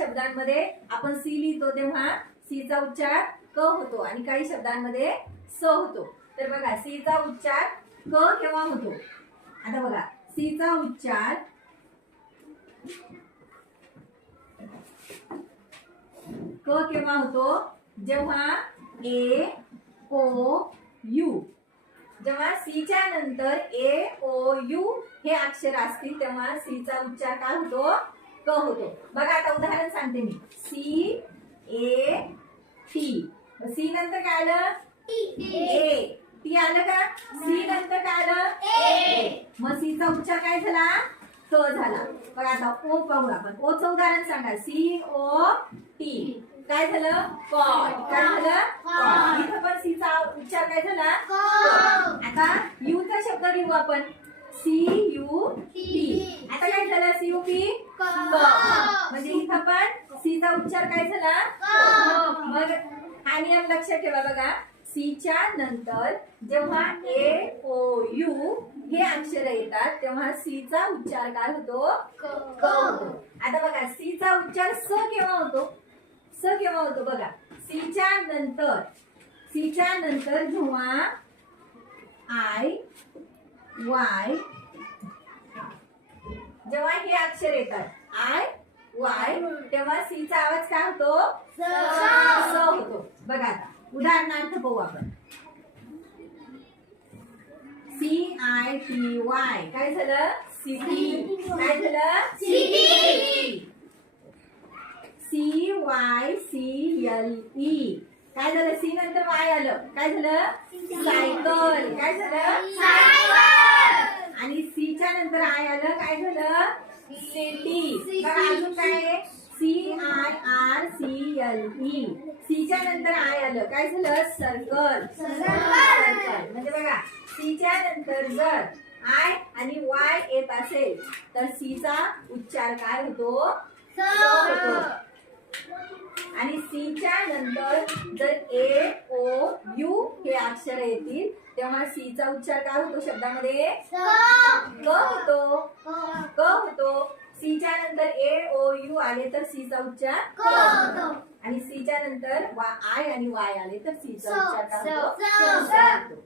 शब्दांमध्ये आपण सी लिहितो तेव्हा सी चा उच्चार क होतो आणि काही शब्दांमध्ये स होतो. तर बघा सी चा उच्चार क केव्हा होतो? आता बघा सी चा उच्चार क केव्हा होतो? जेव्हा ए ओ यू, जेव्हा सी च्या नंतर ए ओ यू हे अक्षर असतील तेव्हा सी चा उच्चार काय होतो? क होतो. बघा आता उदाहरण सांगते मी. सी ए टी, सी नंतर काय आलं? ए. टी आलं का? सी नंतर काय आलं? ए. मग सी चा उच्चार काय झाला? क झाला. बघा आता ओ पाहू आपण. ओ चं उदाहरण सांगा. सी ओ टी काय झालं? कॉट. काय झालं? कॉट. इथं पण सी चा उच्चार काय झाला? क. आता यू चा शब्द लिहू आपण. C U T. आता काय झालं? सी यू पी क. म्हणजे इथं पण सी चा उच्चार काय झाला? क. मग हा नियम लक्षात ठेवा बघा. सी च्या नंतर जेव्हा ए ओ यू हे अक्षर येतात तेव्हा सी चा उच्चार काय होतो? क होतो. आता बघा सी चा उच्चार स केव्हा होतो? स केव्हा होतो बघा. सी च्या नंतर जेव्हा आय वाय, जेव्हा हे अक्षर येतात आय वाय तेव्हा सी चा आवाज काय होतो? स होतो. बघा आता उदाहरणार्थ पाहू आपण. सी आय टी वाय काय झालं? सिटी. काय झालं? City. C Y C L E काय झालं? सी नंतर वाय आलं. काय झालं? सायकल. काय झालं? सायकल. आणि सी च्या नंतर आय आलं. काय झालं? सिटी. बघा अजून काय आहे? C I R C L E, C च्या नंतर आय आलं. काय झालं? सर्कल. सर्कल. म्हणजे बघा सी च्या नंतर जर आय आणि वाय येत असेल तर सी चा उच्चार काय होतो? स होतो. आणि सी च्या नंतर जर ए ओ यू हे अक्षर येतील तेव्हा सी चा उच्चार काय होतो शब्दामध्ये? क होतो. क होतो. सी च्या नंतर ए ओ यू आले तर सी चा उच्चार क होतो. आणि सी च्या नंतर आय आणि वाय आले तर सी चा उच्चार काय होतो? स होतो.